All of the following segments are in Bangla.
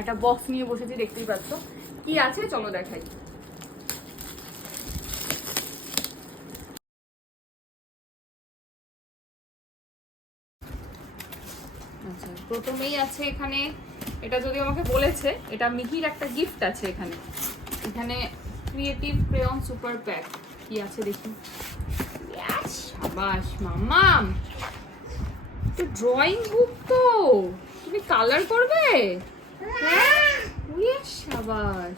একটা বক্স নিয়ে বসেছি দেখতেই পাচ্ছ। কি আছে? চলো দেখাই। আচ্ছা প্রথমেই আছে এখানে এটা যদি আমাকে বলেছে এটা মিহির একটা গিফট আছে এখানে। এখানে ক্রিয়েটিভ ক্রেয়ন সুপার প্যাক কি আছে দেখি? Yes, সাবাস মাম্মাম! তো ড্রয়িং বুক তো। তুমি কালার করবে? ইয়ে, সাবাস।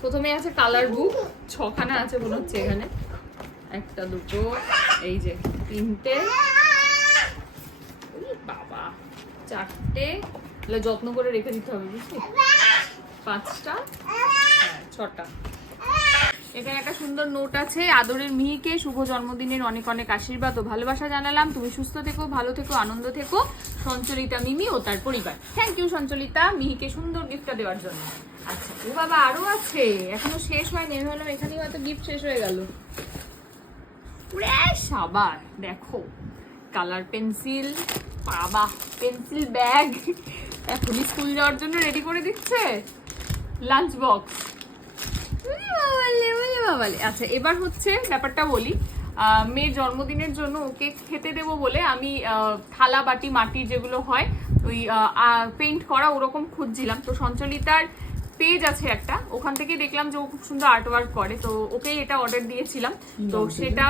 প্রথমে আছে কালার বুক ছখানা আছে মনে হচ্ছে এখানে। একটা দুটো এই যে তিনটে। বাবা চারটে। যত্ন করে রেখে দিতে হবে বুঝলি? পাঁচটা হ্যাঁ, ছটা। এখানে একটা সুন্দর নোট আছে, আদরের মিহিকে শুভ জন্মদিনের অনেক অনেক আশীর্বাদ ও ভালোবাসা জানালাম। তুমি সুস্থ থেকো, ভালো থেকো, আনন্দ থেকো। সঞ্চলিতা মিমি ও তার পরিবার। থ্যাংক ইউ সঞ্চলিতা, মিহিকে সুন্দর গিফটটা দেওয়ার জন্য। আচ্ছা ও বাবা আরও আছে। এখনও শেষ হয়নি আমি ভাবলাম এখানেই হয়তো গিফট শেষ হয়ে গেল। সাবার দেখো। কালার পেন্সিল বাবা পেন্সিল ব্যাগ এখনই স্কুল যাওয়ার জন্য রেডি করে দিচ্ছে। লাঞ্চ বক্স আচ্ছা এবার হচ্ছে ব্যাপারটা বলি। মেয়ের জন্মদিনের জন্য ওকে খেতে দেবো বলে আমি থালা বাটি মাটির যেগুলো হয় ওই পেইন্ট করা ওরকম খুঁজছিলাম। তো সঞ্চলিতার পেজ আছে একটা। ওখান থেকে দেখলাম যে ও খুব সুন্দর আর্ট ওয়ার্ক করে। তো ওকেই এটা অর্ডার দিয়েছিলাম। তো সেটা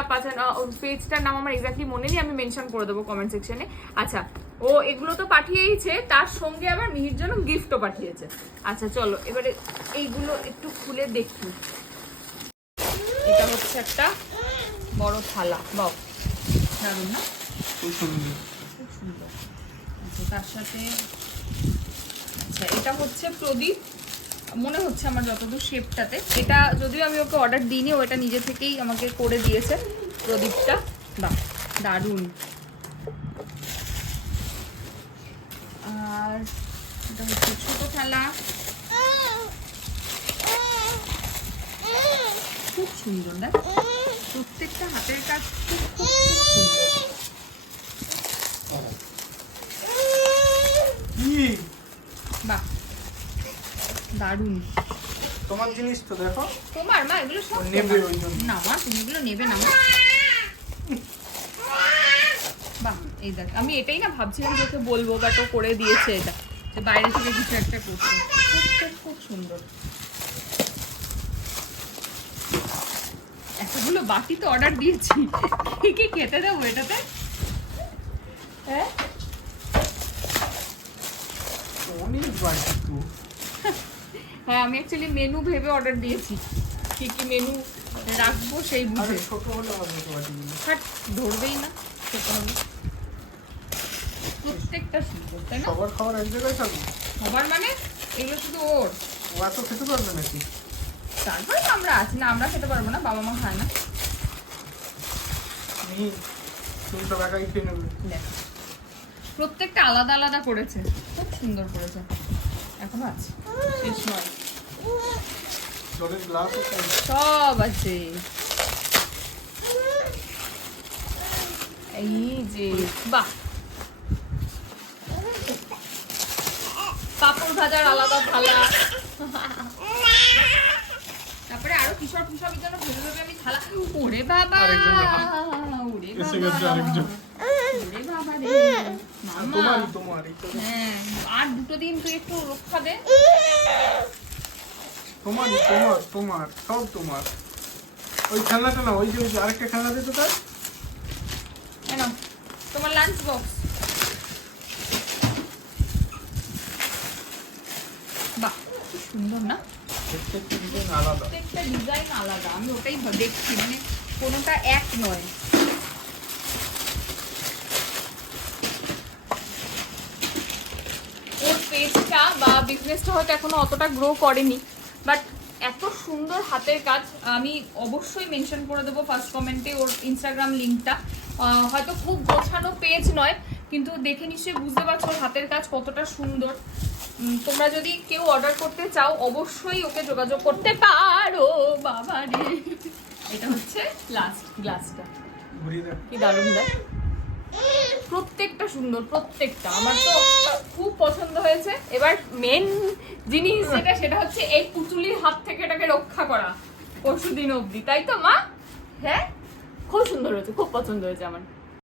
পেজটার নাম আমার এক্স্যাক্টলি মনে নেই আমি মেনশন করে দেবো কমেন্ট সেকশনে আচ্ছা ও এগুলো তো পাঠিয়েইছে তার সঙ্গে আবার মিহির জন্য গিফটও পাঠিয়েছে। আচ্ছা চলো এবারে এইগুলো একটু খুলে দেখি। এটা হচ্ছে একটা বড় থালা। বাও দারুণ না? খুব সুন্দর। আচ্ছা তার সাথে আচ্ছা এটা হচ্ছে প্রদীপ। মনে হচ্ছে আমার যতদূর শেপটাতে এটা যদিও আমি ওকে অর্ডার দিইনি ও এটা নিজে থেকেই আমাকে করে দিয়েছে প্রদীপটা। বাহ দারুণ। আর এটা হচ্ছে ছোট থালা। খুব সুন্দর দেখ। প্রত্যেকটা হাতের কাজ খুব সুন্দর। বাহ দারুণ। তোমার জিনিস তো দেখো। তোমার মা এগুলো সব নেবে। না মা তুমি এগুলো নেবে না মা। বাহ এই দেখ আমি এটাই না ভাবছিলাম যে ওকে বলব বাট ও করে দিয়েছে এটা। যে বাইরে থেকে কিছু একটা করতে খুব সুন্দর। এতগুলো বাকি তো অর্ডার দিয়েছি। কি কি খেতে দেবো এটাতে? হ্যাঁ? অনেক বাড়ি তো। হ্যাঁ আমি অ্যাকচুয়ালি মেনু ভেবে অর্ডার দিয়েছি। কি কি মেনু রাখব সেই বুঝে। ছোট হলে হবে ধরবেই না খেতে হবে প্রত্যেকটা সুন্দর তাই না? সবার খাবার এক জায়গায় থাকবে? সবার মানে? এগুলো শুধু ওর? ও এত খেতে পারবে নাকি? তারপরে আমরা আছি না আমরা খেতে পারব না বাবা মা খায় না। তুমি সব একাই খেয়ে নেবে। প্রত্যেকটা আলাদা আলাদা করেছে খুব সুন্দর করেছে। এখনও আছে। শেষ নয়। সব আছে। এই যে বাহ! ভাজার আলাদা থালা। তারপরে আরও কিশোর কিশোরের জন্য ভেবে ভেবে আমি থালা ওরে বাবা! ওরে বাবা! ওরে বাবা রে। তোমারই তোমারই। হ্যাঁ আর দুটো দিন তুই একটু রক্ষা দে। তোমার তোমার সব তোমার। ওই খেলনাটা না ওই যে ওই যে আরেকটা খেলনা দিতে তার তোমার লাঞ্চ বক্স বাহ কি সুন্দর না? প্রত্যেকটা ডিজাইন আলাদা। আমি ওটাই দেখছি মানে কোনোটা এক নয়। ওর পেজটা বা বিজনেসটা হয়তো এখনও অতটা গ্রো করেনি বাট এত সুন্দর হাতের কাজ। আমি অবশ্যই মেনশন করে দেবো ফার্স্ট কমেন্টে ওর ইনস্টাগ্রাম লিঙ্কটা হয়তো খুব গোছানো পেজ নয় কিন্তু দেখে নিশ্চয়ই বুঝতে পারছ ওর হাতের কাজ কতটা সুন্দর। তোমরা যদি কেউ অর্ডার করতে চাও অবশ্যই ওকে যোগাযোগ করতে পারো বাবা রে। এটা হচ্ছে লাস্ট গ্লাসটা কি দারুণ দেখ। প্রত্যেকটা সুন্দর প্রত্যেকটা। আমার তো খুব পছন্দ হয়েছে। এবার মেন জিনিস যেটা সেটা হচ্ছে এই পুতুলির হাত থেকে এটাকে রক্ষা করা। পরশু দিন অবধি। তাই তো মা? হ্যাঁ? খুব সুন্দর হয়েছে খুব পছন্দ হয়েছে আমার।